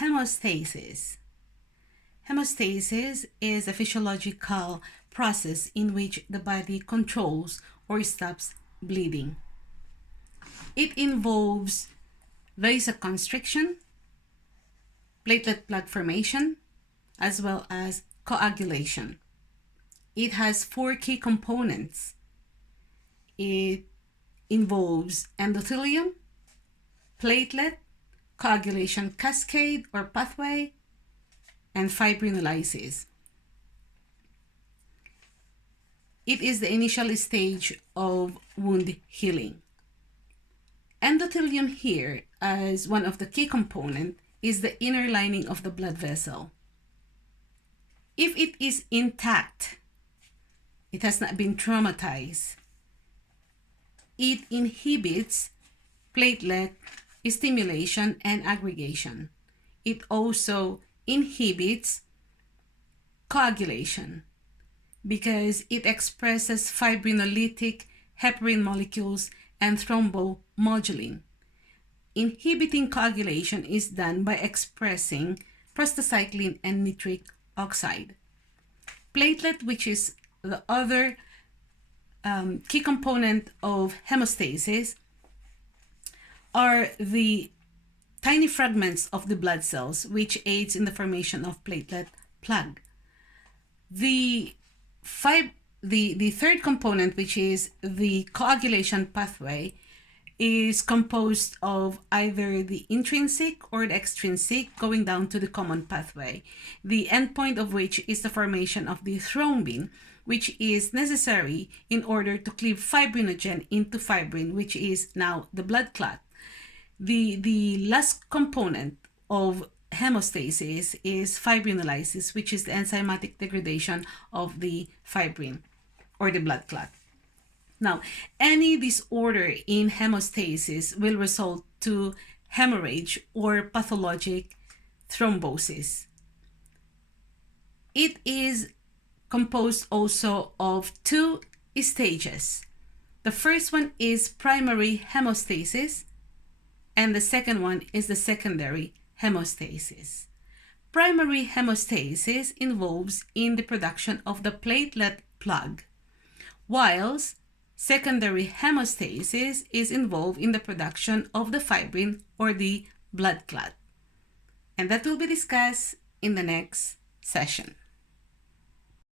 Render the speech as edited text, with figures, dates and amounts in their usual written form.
Hemostasis. Hemostasis is a physiological process in which the body controls or stops bleeding. It involves vasoconstriction, platelet plug formation, as well as coagulation. It has 4 key components. It involves endothelium, platelet, coagulation cascade or pathway, and fibrinolysis. It is the initial stage of wound healing. Endothelium here, as one of the key components, is the inner lining of the blood vessel. If it is intact, it has not been traumatized, it inhibits platelet stimulation and aggregation. It also inhibits coagulation because it expresses fibrinolytic heparin molecules and thrombomodulin. Inhibiting coagulation is done by expressing prostacyclin and nitric oxide. Platelet, which is the other key component of hemostasis, are the tiny fragments of the blood cells which aids in the formation of platelet plug. The third component, which is the coagulation pathway, is composed of either the intrinsic or the extrinsic, going down to the common pathway, the endpoint of which is the formation of the thrombin, which is necessary in order to cleave fibrinogen into fibrin, which is now the blood clot. The last component of hemostasis is fibrinolysis, which is the enzymatic degradation of the fibrin or the blood clot. Now, any disorder in hemostasis will result to hemorrhage or pathologic thrombosis. It is composed also of 2 stages. The first one is primary hemostasis, and the second one is the secondary hemostasis. Primary hemostasis involves in the production of the platelet plug, whilst secondary hemostasis is involved in the production of the fibrin or the blood clot. And that will be discussed in the next session.